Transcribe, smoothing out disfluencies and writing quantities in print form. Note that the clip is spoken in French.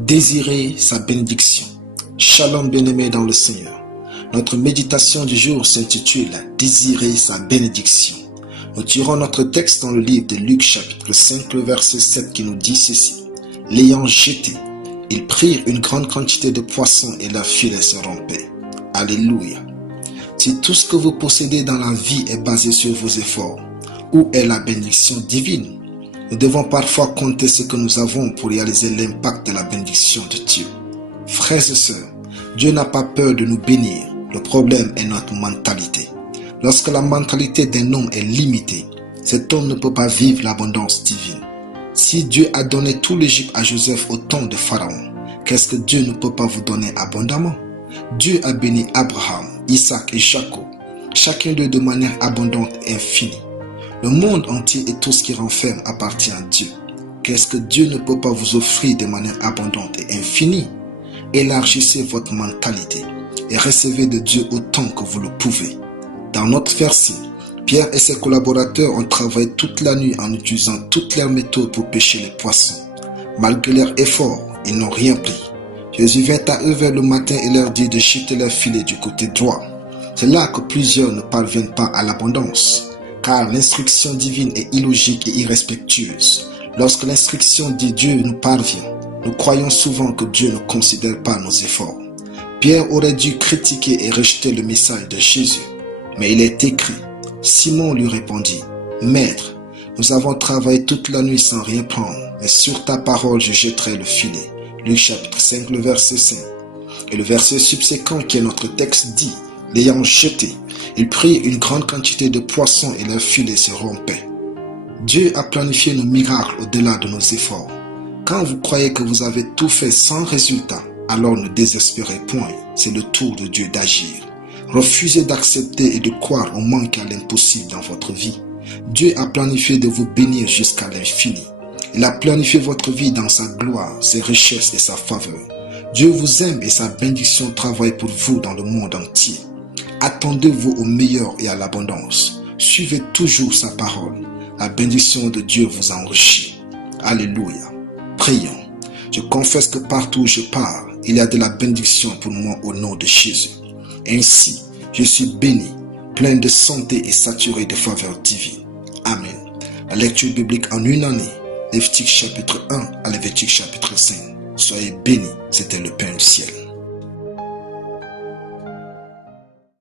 Désirez sa bénédiction. Shalom bien-aimé dans le Seigneur. Notre méditation du jour s'intitule « Désirer sa bénédiction ». Nous tirons notre texte dans le livre de Luc chapitre 5, le verset 7 qui nous dit ceci. « L'ayant jeté, ils prirent une grande quantité de poissons et leurs filets se rompaient. » Alléluia. Si tout ce que vous possédez dans la vie est basé sur vos efforts, où est la bénédiction divine? Nous devons parfois compter ce que nous avons pour réaliser l'impact de la bénédiction de Dieu. Frères et sœurs, Dieu n'a pas peur de nous bénir. Le problème est notre mentalité. Lorsque la mentalité d'un homme est limitée, cet homme ne peut pas vivre l'abondance divine. Si Dieu a donné tout l'Égypte à Joseph au temps de Pharaon, qu'est-ce que Dieu ne peut pas vous donner abondamment? Dieu a béni Abraham, Isaac et Jacob, chacun d'eux de manière abondante et infinie. Le monde entier et tout ce qui renferme appartient à Dieu. Qu'est-ce que Dieu ne peut pas vous offrir de manière abondante et infinie? Élargissez votre mentalité et recevez de Dieu autant que vous le pouvez. Dans notre verset, Pierre et ses collaborateurs ont travaillé toute la nuit en utilisant toutes leurs méthodes pour pêcher les poissons. Malgré leurs efforts, ils n'ont rien pris. Jésus vint à eux vers le matin et leur dit de jeter leurs filets du côté droit. C'est là que plusieurs ne parviennent pas à l'abondance. Car l'instruction divine est illogique et irrespectueuse. Lorsque l'instruction de Dieu nous parvient, nous croyons souvent que Dieu ne considère pas nos efforts. Pierre aurait dû critiquer et rejeter le message de Jésus, mais il est écrit. Simon lui répondit, « Maître, nous avons travaillé toute la nuit sans rien prendre, mais sur ta parole je jetterai le filet. » Luc chapitre 5, le verset 5. Et le verset subséquent qui est notre texte dit, « L'ayant jeté, ils prirent une grande quantité de poissons et leurs filets se rompaient. » Dieu a planifié nos miracles au-delà de nos efforts. Quand vous croyez que vous avez tout fait sans résultat, alors ne désespérez point, c'est le tour de Dieu d'agir. Refusez d'accepter et de croire au manque et à l'impossible dans votre vie. Dieu a planifié de vous bénir jusqu'à l'infini. Il a planifié votre vie dans sa gloire, ses richesses et sa faveur. Dieu vous aime et sa bénédiction travaille pour vous dans le monde entier. Attendez-vous au meilleur et à l'abondance. Suivez toujours sa parole. La bénédiction de Dieu vous enrichit. Alléluia. Prions. Je confesse que partout où je pars, il y a de la bénédiction pour moi au nom de Jésus. Ainsi, je suis béni, plein de santé et saturé de faveur divine. Amen. La lecture biblique en une année, Lévitique chapitre 1 à Lévitique chapitre 5. Soyez bénis, c'était le Père du ciel.